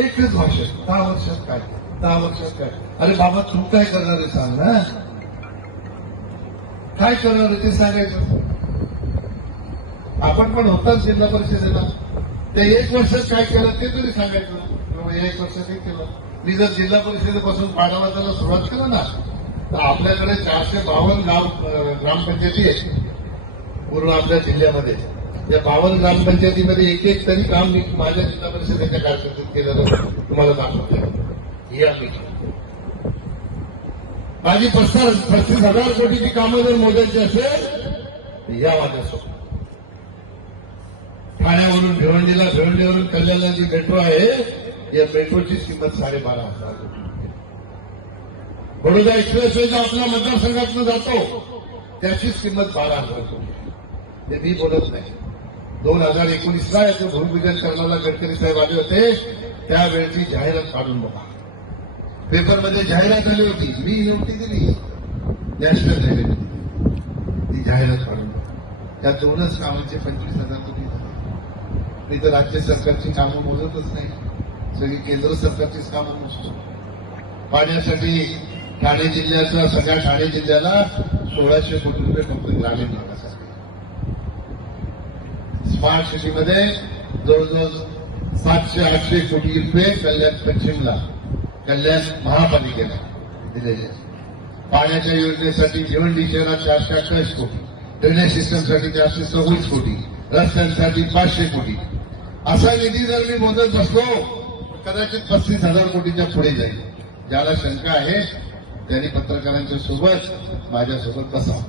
एकच वर्ष दहा वर्षात काय? दहा वर्षात काय? अरे बाबा तू काय करणार आहे सांग ना काय करणार आहे ते सांगायचं? आपण पण होताच जिल्हा परिषदेला. ते एक वर्षात काय केलं ते तरी सांगायचं. एक वर्षात हे केलं. मी जर जिल्हा परिषदेपासून पाडा वाजायला सुरुवात केलं ना तर आपल्याकडे चारशे बावन्न ग्राम ग्रामपंचायती आहेत. पूर्ण आपल्या जिल्ह्यामध्ये. या बावन ग्रामपंचायतीमध्ये एक एक तरी काम मी माझ्या जिल्हा परिषदेच्या कारकिर्दीत केलेलं तुम्हाला दाखवतो हे माझी पस्तीस पस्तीस हजार कोटीची कामं जर मोजायची असेल या माझ्यासोबत ठाण्यावरून भिवंडीला भिवंडीवरून कल्याणला जी मेट्रो आहे या मेट्रोची किंमत साडेबारा हजार कोटी बडोदा एक्सप्रेसवेचा आपल्या मतदारसंघातून जातो त्याचीच किंमत बारा हजार कोटी हे मी बोलत नाही. दोन हजार एकोणीसला याचं भूमिपूजन करण्याला गडकरी साहेब आले होते. त्यावेळची जाहिरात काढून बघा. पेपरमध्ये जाहिरात आली होती. मी नव्हती दिली. नॅशनल रेव्हेन्यू ती जाहिरात काढून बघा. त्या दोनच कामांचे पंचवीस हजार कोटी झाले. मी तर राज्य सरकारची कामं मोजतच नाही. सगळी केंद्र सरकारचीच कामं मोजतो. पाण्यासाठी ठाणे जिल्ह्याचा सगळ्या ठाणे जिल्ह्याला सोळाशे कोटी रुपये फक्त ग्रामीण पाच स्मार्ट जवळजवळ सातशे आठशे कोटी रुपये कल्याण पश्चिमला कल्याण महापालिकेला दिलेले पाण्याच्या योजनेसाठी भिवंडी शहरात चारशे अठ्ठावीस कोटी ड्रेनेज सिस्टमसाठी चारशे सव्वीस कोटी रस्त्यांसाठी पाचशे कोटी. असा निधी जर मी मोजत असतो कदाचित पस्तीस हजार कोटीच्या पुढे जाईल. ज्याला शंका आहे त्यांनी पत्रकारांच्या सोबत माझ्यासोबत बसा.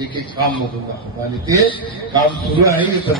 एक एक काम मोजून दाखवतो. आणि ते काम सुरू आहे इथं.